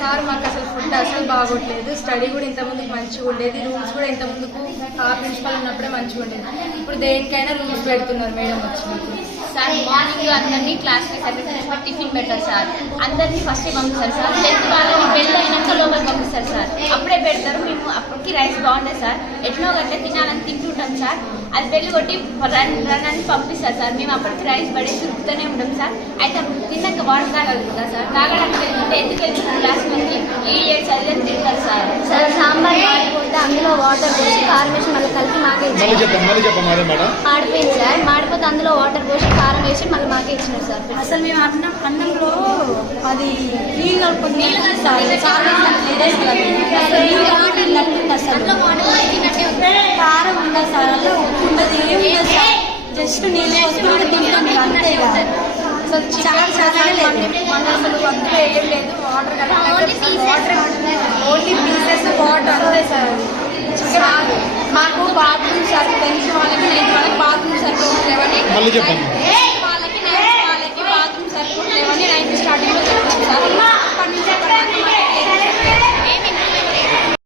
Sir మాకు అసలు food అసలు బాగోట్లేదు, స్టడీ కూడా ఇంతకుముందుకు మంచిగా ఉండేది, రూల్స్ కూడా ఇంతకుముందుకు ఆ ప్రిన్సిపల్ ఉన్నప్పుడే మంచిగా ఉండేది. ఇప్పుడు దేనికైనా రూల్స్ పెడుతున్నారు మేడం వచ్చినప్పుడు. సార్ మార్నింగ్ అందరినీ క్లాస్కి సర్టిఫికేట్ టిఫిన్ పెట్టారు సార్, అందరినీ ఫస్ట్ పంపిస్తారు సార్, 10th వాళ్ళని పెళ్ళి అయినాక లోపలికి పంపిస్తారు సార్, అప్పుడే పెడతారు. మేము అప్పటికి రైస్ బాగుంటుంది సార్, ఎట్నో గట్టే తినాలని తింటుంటాం సార్, అది పెళ్ళి కొట్టి రన్ అని పంపిస్తారు సార్. మేము అప్పటికి రైస్ పడేసి తిరుగుతూనే ఉంటాం సార్. అయితే తిన్నాక వాటర్ తాగలుగుతా సార్, తాగడానికి వెళ్తుంటే ఎందుకు వెళ్తున్నారు క్లాస్ మంది ఈడియట్ చదివి తింటారు సార్. సార్ సాంబార్ మాడిపోతే అందులో వాటర్ పోసి కారం వేసి మళ్ళీ కలిపి మాకే ఇచ్చారు. మాడిపోయింది సార్, మాడిపోతే అందులో వాటర్ పోసి కారం వేసి మళ్ళీ మాకే ఇచ్చినారు సార్. అసలు మేము అన్నంలో అది నీళ్ళు కారం ఉండదు సార్, అలా ఉప్పు ఉండదు, ఏమి ఉండదు సార్, జస్ట్ నీళ్ళు పోసుకుంటే తింటాం అంతే. అసలు చాలా మనం అసలు వంట వేయలేదు, వాటర్ కదా వాటర్ ఓన్లీ పీసెస్ వాటర్ అంతే సార్. మాకు బాత్రూమ్ సార్ తెలిసిన వాళ్ళకి నేను వాళ్ళకి బాత్రూమ్ సరిపోతుందని